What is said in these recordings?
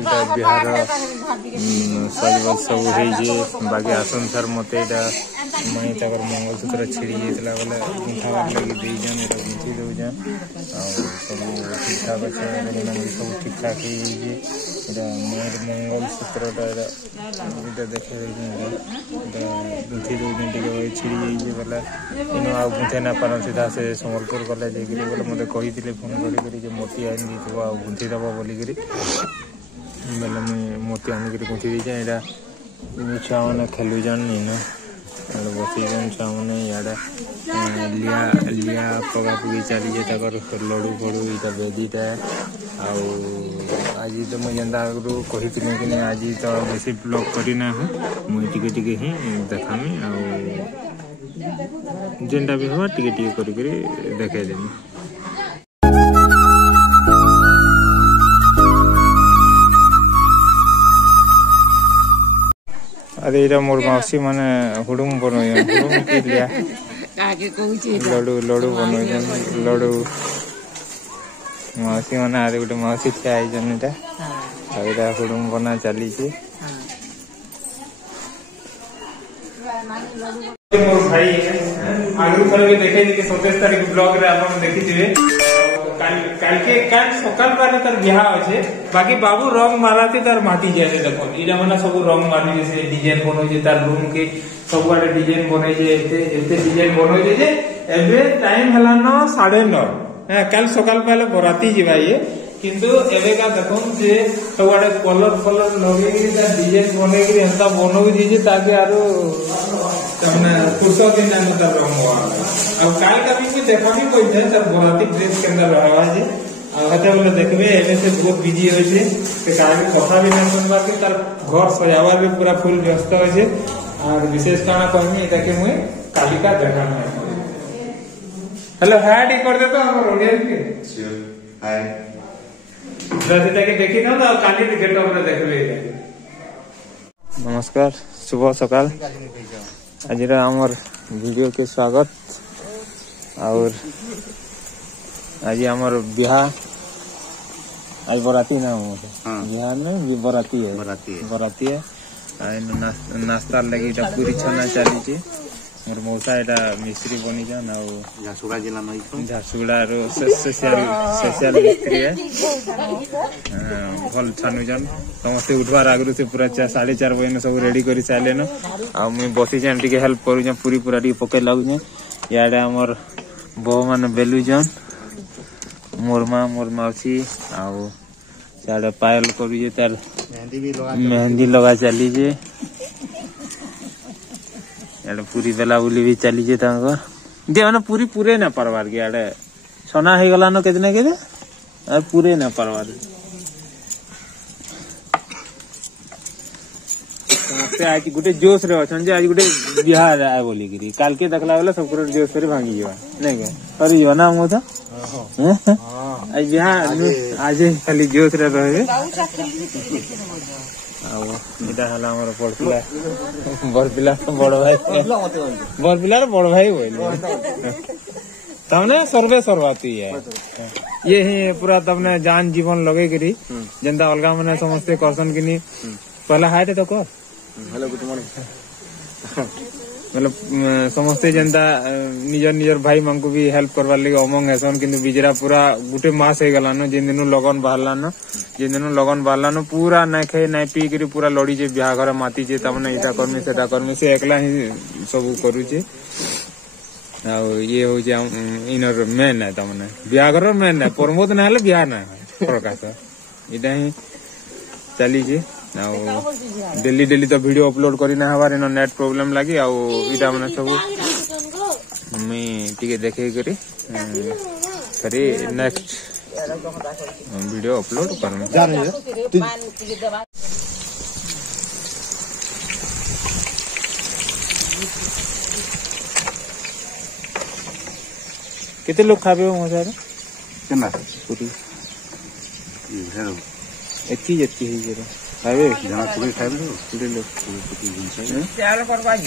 बिहार सजबाज सब हो बाकी आसन सार मत मुई तक मंगलसूत्र छिड़ी जाता बोले गुंथाबार लगे देजन ये गुंथी दौजन सब ठीक ठाक अच्छे सब ठीक ठाक हो मंगलसूत्रटा देखे गुंथी दौजन टे छिड़ी जाइए बोले इन आ गुंथे ना पार सीधा से संबलपुर गले जाकि बोले मत कही फोन करी मोती आन दी आ गुंथी दब बोलिक बोले मुझे मोती आनिक गुंथी देचे यहाँ छुआ मैंने खेलुजन इन बसीजन छुआ मैंने इे लिया लिया पगा पुगी चली लड़ू फड़ू यहाँ बेदीटा आज तो मुझे जेनता आगु कही कि आज तो बेसी ब्लॉग करना मुझे टिके ही देखामी जेनटा भी हवा टिके करी देखेदेमी। अरे इरा मोर मौसी माने हुडुम बनोयन हुडुम की लिया काके कहूची लड्डू लड्डू बनोयन लड्डू मौसी माने आरे गुटे मौसी छे आइजन एटा हां इरा हुडुम बना चली छी मोर भाई आगु थरे देखे कि 27 तारीख ब्लॉग रे आपन देखि थिबे काल सकाल पारे तार बिहा अच्छे बाकी बाबू रंग माराते तार माटी जाए देखो इरा माने सब रंग मारी से डिजाइन बनो जे तार रूम के सब आडे डिजाइन बनै जे एते डिजाइन बनो जे एबे टाइम हला न 9:30 काल सकाल पहले बराती जिबा ये किंतु एबे का देखो जे सब आडे कलर कलर लगे कि तार डिजाइन बने कि एंता बनो जे ताके आरो तमने कुर्सो दिन न तार रंग अब काल का भी देखा भी कोई थे तब बराती ड्रेस के अंदर रहवा जे हते बोले देखबे एमे से बहुत बिजी होय छे के काल कथा भी नहीं सुनबा के तार घर सजावार भी पूरा फुल व्यस्त होय छे और विशेष काना कहनी एटा के मुई कालिका देखाना हेलो हाय डी कर दे तो हमर ऑडियंस के श्योर हाय दादा के देखि न तो काली के गेट पर देखबे नमस्कार शुभ सकाल आज हमर वीडियो के स्वागत और आज हमार बिहार आज बराती ना बिहार में भी बराती है नाश्ता लगी पूरी छना चली मोर मौसा एटा मिस्त्री बनी जान झारसुगुड़ा जिला झारसुगुड़ा स्पेशल मिस्त्री है भल छानु जान समस्ते उठवार आगु से पूरा 4:30 बजे सब रेडी कर सारे न आ मुई बसी जान टिके हेल्प करू पूरी पूरा टिके पके लागु याडे हमर बो माने बेलुजन मोर माँ मोर मौसी आउ साडे पायल करू जे तार मेहंदी लगा चली जे याडे पूरी बेला बुली भी चली जे तांको जे माने पूरी पूरे ना परवार के याडे सोना हे गला न केतने के आ पूरे ना परवार आज गुटे जोश रे अछन जे आज गुटे बिहार आए बोली गिरी काल के देखला वाला सब पूरा जोश रे भांगी जीवा नहीं के पर यो ना मो था आज बिहार आज खाली जोश रे रहे आ इटा हला हमर बड़ पिला बड़ भाई होइले तमने सर्वे सर्वाती है ये ही पूरा तमने जान जीवन लगे गिरी जनता अलगा मने समस्ते करसन किनी पहला हाइट तो कर हेलो गुड मॉर्निंग मतलब समस्ते जनता निजर निजर भाई मन को भी हेल्प करवार लगे अमंग हैसन किंतु बिजरा पूरा गुटे मास हे गला न जिन दिन लगन बाहरला न पूरा ना खाई ना पी करी पूरा लड़ी जे बिहा घर माती जे तमने इटा करमी सेटा करमी से एकला ही सब करू जे आ ये हो जे इनर मेन है तमने बिहा घर मेन है प्रमोद ना हले बिहा ना प्रकाश इटा ही चली जे डेली डेली तो वीडियो अपलोड करना हबार इन नेट प्रॉब्लम लगी आटा मैंने सब मुझे देखे करी नेक्स्ट वीडियो अपलोड कर कितने लोग खावे हो पूरी एती ही जरा खावे जना पूरी खावे पूरे लोग पूरी चाल करबाई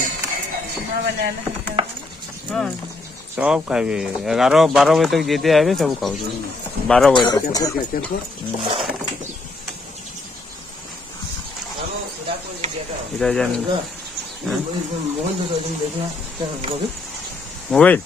सब खावे 11-12 बजे तक जेते आवे सब खाऊ 12 बजे तक इधर जान मोबाइल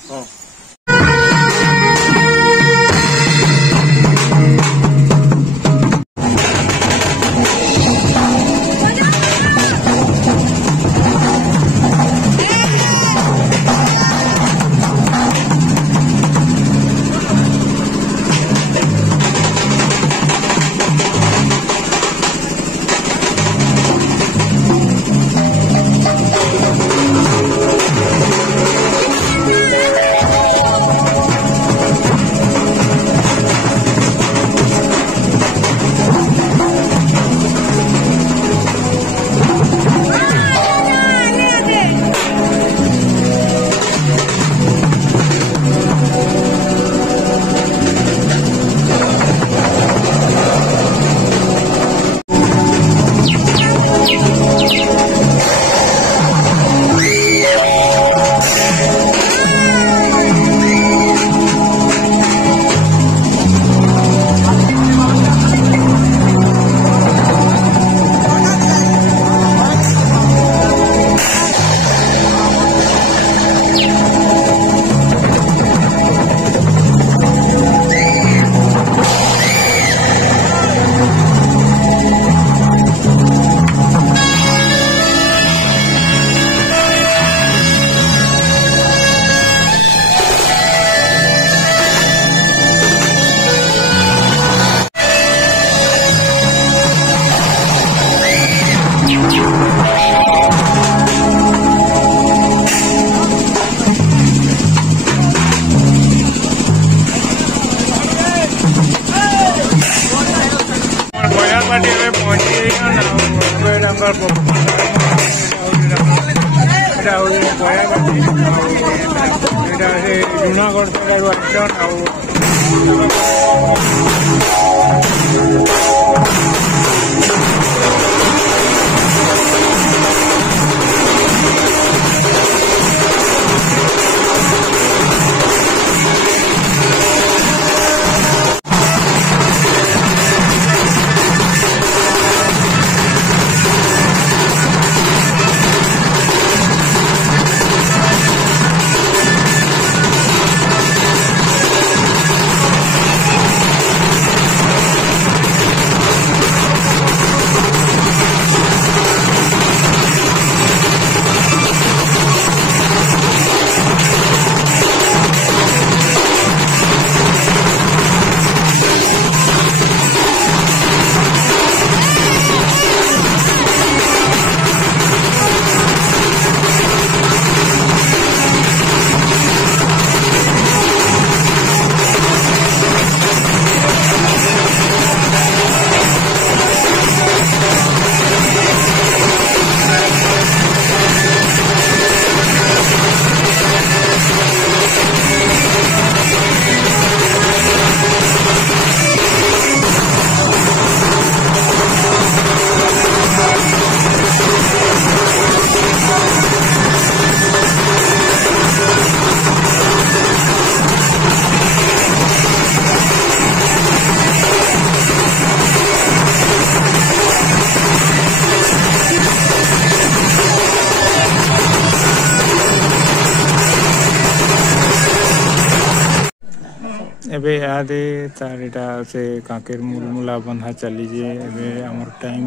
एबे आदे तारिटा से काकेर मुलमुला बंधा चली जे एबे हमर टाइम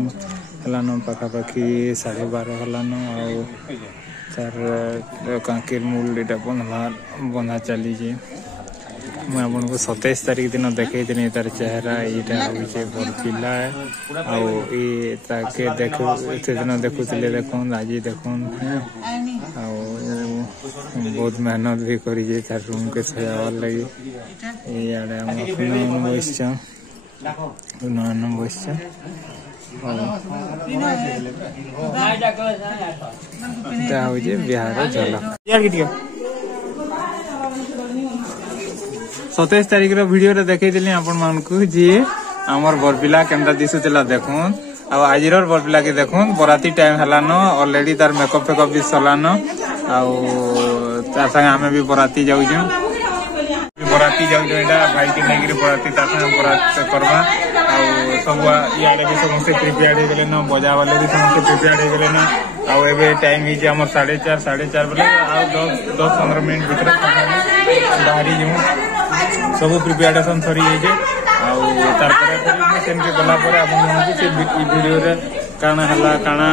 हलानो पाखापाखी 12:30 हलानो आउ तार काकेर मूल एटा बंधा चली जे मैं आपन को 27 तारीख दिन देखै दिने तार चेहरा एटा होई छे बरपिला आउ ए ताके देखो एते दिन देखुतले देखोन आज देखोन आउ बहुत मेहनत भी करी जे तार रूम के सजावल लगी याडे हम अपन बसछ नन बसछ ता हो जे बिहार झलक यार किटिया 27 तारीख रो वीडियो रे देखै दिली आपन मान को जे हमर बरपिला केनता दिसुतला देखोन आ आजिरर बरपिला के देखोन बराती टाइम हलानो ऑलरेडी तार मेकअप फेकअप भी सलानो आ तार संग हमें भी बराती जाउ जे बराती जाउ जेटा भाई के नेगिरी बराती ता संग बरात करबा आ सब इे भी समस्ते प्रिपेयर हो गले न बजा वाले भी समस्ते प्रिपेयर हो गले न आउ टाइम ही 4:30 बोले 10-15 मिनट भीतर बाहरी जाऊँ सब प्रिपेरेसन सरी जाए गला वीडियो काना हला काना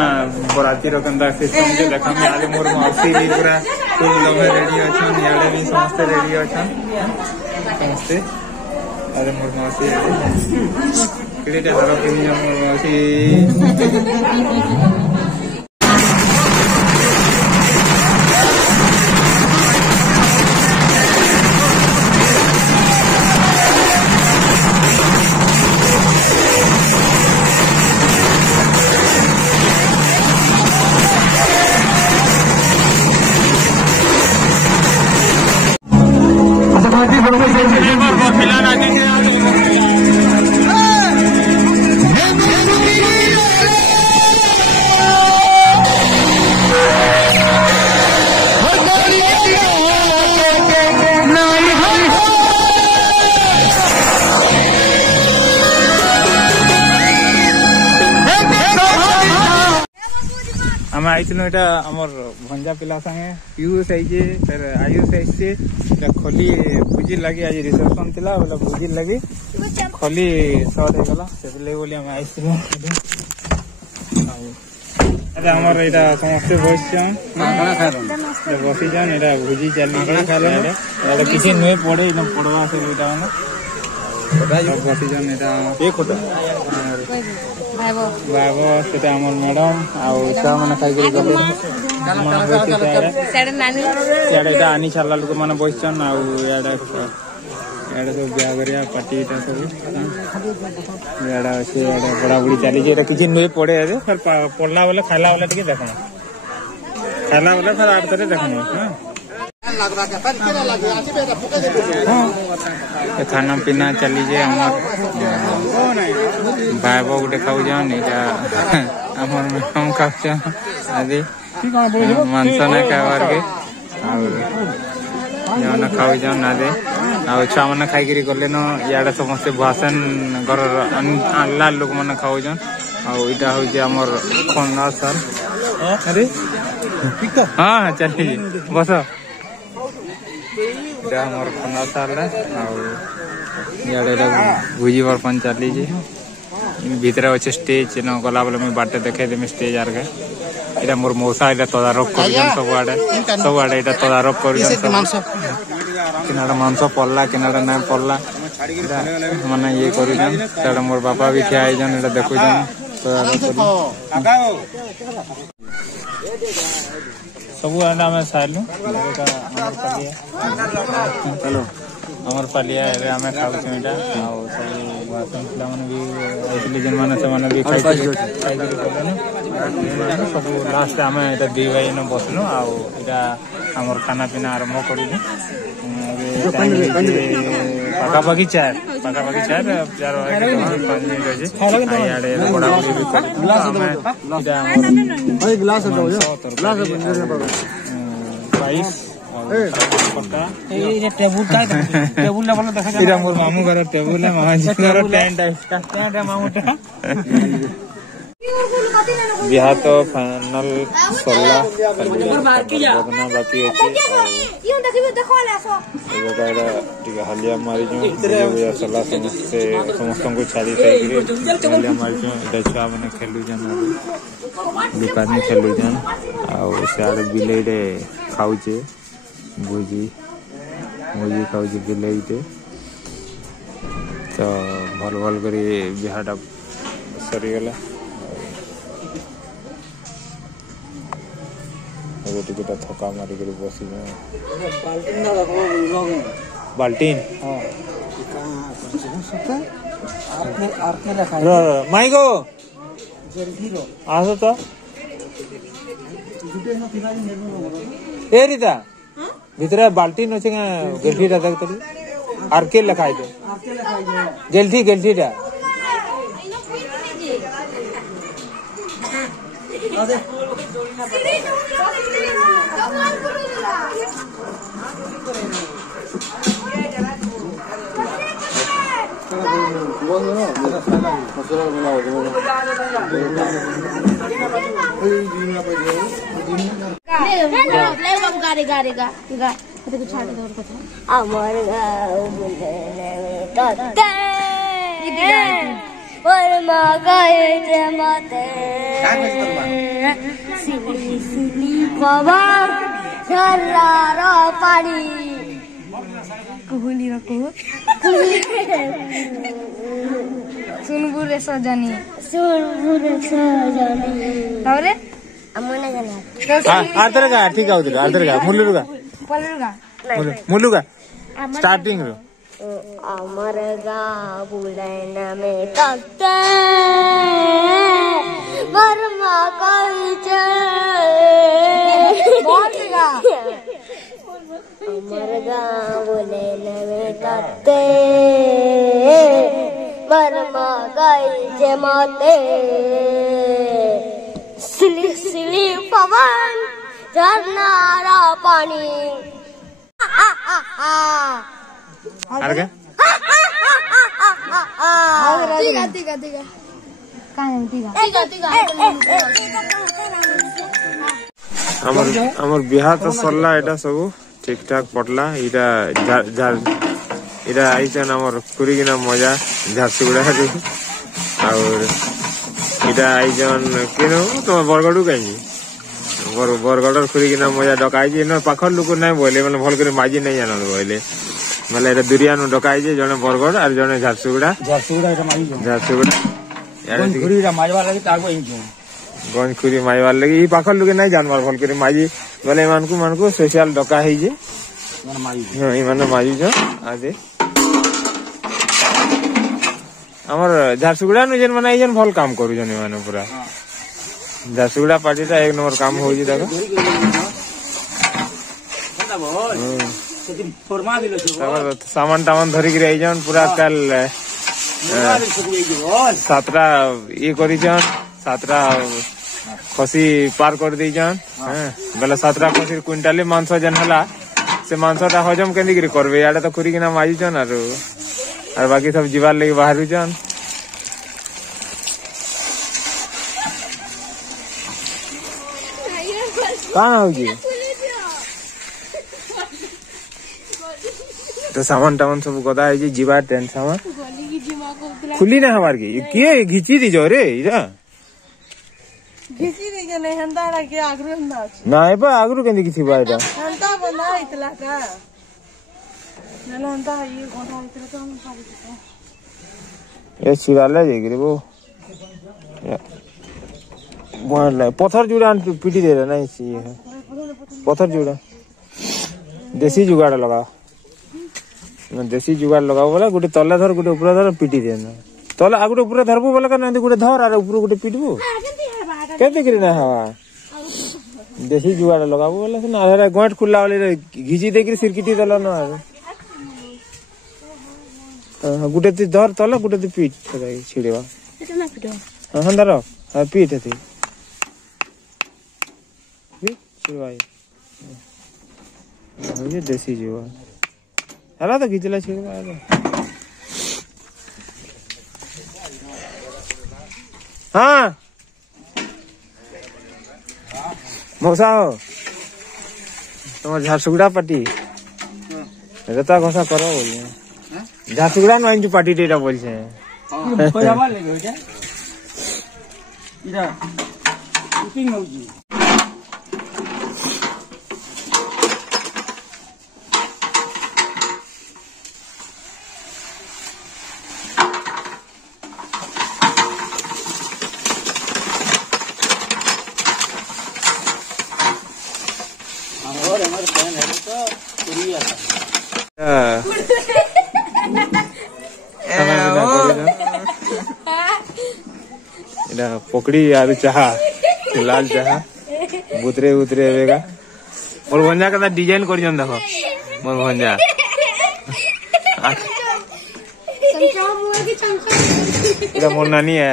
बराती रखा सिस्टम जे देखा आज मोर मौसी भी पूरा फुल लगे रेडी अच्छन याडे भी समस्त रेडी अच्छन समस्ते अरे मोर मौसी केडे हरो के मोर मौसी आम आईलु एटा आमर भंजा पिला संगे पीयूष आईजे फिर आयुष आईचे खोली भुजी लगी आज रिसेप्शन थिला बोला भुजी लगी खोली शॉर्ट हो गला से बोली हम आईलु अरे हमर एटा समस्त बसछन बसी जान एटा भुजी चली खाले किसी नय पड़े न पड़वा से एटा न बसी जान एटा एक होता बाबा सेटा हमर मैडम आउ छा माने खाइ गली गले याडे एटा आनी छाला लोक माने बसछन आउ याडे सब ब्यागरिया पार्टी एटा सब याडा से याडे बड़ा बड़ी चली जे एटा किछि नय पड़े रे फिर पड़ला वाला खाला वाला टिके देखो खाला वाला फिर आठ करे देखो हां खाना पीना चली जे हमर भाई बो गुटे खाऊ जान एटा हमर हम खाऊ आदि मांस ना खावार के और खाऊ जान आदि आ छुआ मन खाई गिरी गले न याडा समस्त भाषण घर अल्लाह लोक मन खाऊ जान आ इटा हो जे हमर खन्ना सर अरे ठीक तो हां चली बस इटा हमर खन्ना सर याडे भुजी बर्पन चली जे भीतर अच्छे स्टेज न गला बोले मैं बाटे देखे दे स्टेज आर के इटा मोर मौसा इटा तदारक कर सब आड़े इटा तदारक कर किनारा मांस पड़ला किनारा ना पड़ला माने ये कर मोर बापा भी ठिया आइजन इटा देखु सब आना में सालू हेलो हमर पालिया रे हमें खाऊ छेटा आ सब वासन पिला माने भी आइले जन माने से माने भी खाई सब लास्ट हमें एटा दी भाई न बसनु आ एटा हमर खाना पीना आरंभ करिनु पाका पाकी चार 4 5 मिनट अछि याडे बड़ा बड़ी भी हमें एटा हमर गिलास दो गिलास प्राइस टेबुल लेवल देखा मोर मामू घर टेबुल है मामा जी घर टेंट है मामू बिहा तो फाइनल 16 बाकी अच्छे हालिया मारी जो सला समस्त को छाड़ी हालिया मारी जो छुआ मैंने खेलु जान दुकान खेलु जान आ सियाड़े बिलेडे खाऊचे भुजी खाऊचे बिलेईटे तो भल भल कर बिहाटा सरीगला टिके थका मारिक बस बाल्टीन माई गो आस तो ए रीता भीतर बाल्टीन अच्छे गेल्ठीटा देखते आर के लिखाई दे गेल्ठीटा सिली सिली पवन झर्रार पानी कुहुली रखो सुनबुरे सजनी तावरे अमने जाना आर्तरगा ठीक है उधर आर्तरगा मुल्लुगा मुल्लुगा स्टार्टिंग रो अमर गाँव बुलैन में तकते वर्मा कल्चे अमर गाँव बुलैन में तकते वर्मा कल्चे माते सिली सिली पवन झरनारा पानी हमर बिहार तो सरला एटा सब ठीक ठाक पटला इटा इटा आइछन हमर कुरीगिना मजा झारसुगुड़ा और इटा आइछन केनो तो बरगडू काई बरगडर कुरीगिना मजा डकाई न पाखर लोक नै बोले मतलब भल करे माजी नै जानल बोले मतलब एटा दुरिया नु डकाई जने बरगड और जने झारसुगुड़ा एटा माजी झारसुगुड़ा यार कुरीरा माजवा लागि ताको इंजो गन कुरी माजवा लागि ई पाखर लोक नै जानबार भल करे माजी बोले मानको स्पेशल डका है जे मन माजी हां ई मन माजी छ आजे हमर झारसुगुड़ा नु जेन मनाई जन भल काम करू जने माने पूरा झारसुगुड़ा पार्टी ता एक नंबर काम हो जी दादा सामान टामान धरी के आई जान पूरा कल सातरा ये करी जान सातरा खसी पार कर दी जान बेला सातरा खसी क्विंटाल मांस जन हला से मांसटा हजम केंदी करी करबे याडा तो खुरी किना माजी जान और बाकी सब जीवार लेके बाहर जान कहाँ होगी तो सामान टामान सब गदा है जीवा टेंट सामान खुली ना हमार की किए घिची दी जो रे इरा घिची दी जो नहीं हंदा रा के आगरू हंदा ना ए बा आगरू केंदी किसी बाइटा हंदा बना इतला का नला हंदा ये गोदा इतला तो हम पारी ये सिराले जेगिरे वो बोला पत्थर जुड़ा पीटी दे रहा ना इसी है पत्थर जुड़ा देसी जुगाड़ लगा देसी जुगाड़ लगाओ बोला गुटे तले धर गुटे ऊपर धर पीटी देना तले आ गुटे ऊपर धरबो बोला का नंदी गुटे धर आर ऊपर गुटे पीटबो केते करी ना हवा देसी जुगाड़ लगाबो बोला से ना अरे गोट खुला वाले घिची दे के सिरकिटी दला ना गुटे ती धर तले गुटे ती पीट छिड़ेवा इतना ना पिटो हां धर हां पीट थी छिड़वाई ये देसी जुगाड़ हला तो खिचला छिड़वा हाँ मौसा हो तुम्हार झारसुगुड़ा पार्टी रेता घोषा करो बोलिए झारसुगुड़ा में जो पार्टी डेटा बोल से पकड़ी यार चाह लाल चाह बुतरे उतरे एवेगा मोर भंजा का डिजाइन कर जन देखो मोर भंजा इधर मोर नानी है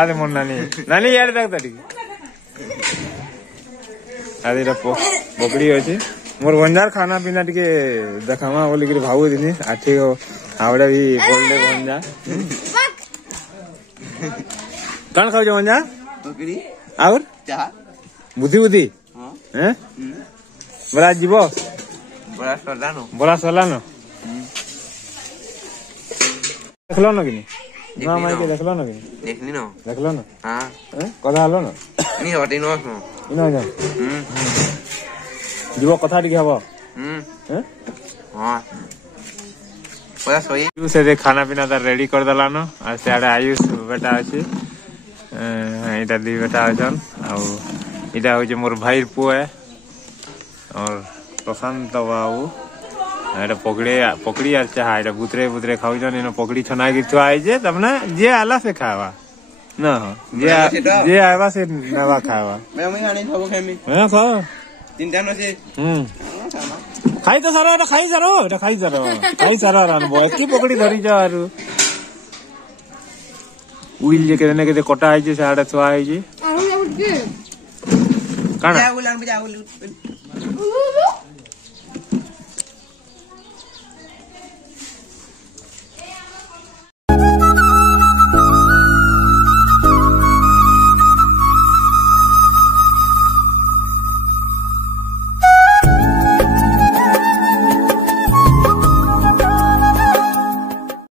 आज मोर नानी यार देख तड़ी आज इधर पकड़ी होची मोर भंजार खाना पीना टिके देखामा बोली कि भाऊ दिनी आठी आवड़े भी बोलते भंजा कौन खाऊ भंजा और बुद्धि बुद्धि हैं बड़ा जीव बड़ा सलानो देखलो ना कि ना माई के देखलो ना कि देखनी ना देखलो ना हां कथा हलो ना नहीं होती नो इनो जा जीव कथा टिके हबो हैं हां पूरा सोई से दे खाना पीना तार रेडी कर दलानो आ सेआडे आयुष बेटा अछि इटा दी बेटा अछन आ इटा हो जे मोर भाई पुओ है और प्रशांत बाबू एटा पकड़ी आर चाहा एटा बुतरे बुतरे खाउ जन इनो पकड़ी छना कि थुआ आइ जे तबना जे आला से खावा ना हो जे आवा से नवा खावा मैं आने खाबो खेमी हां खा चिंता न से खाई तो सारा एटा खाई सारा रान बो की पकड़ी धरी जा आरु उइल जे केने के कटा आइ जे साडा थुआ आइ जे काना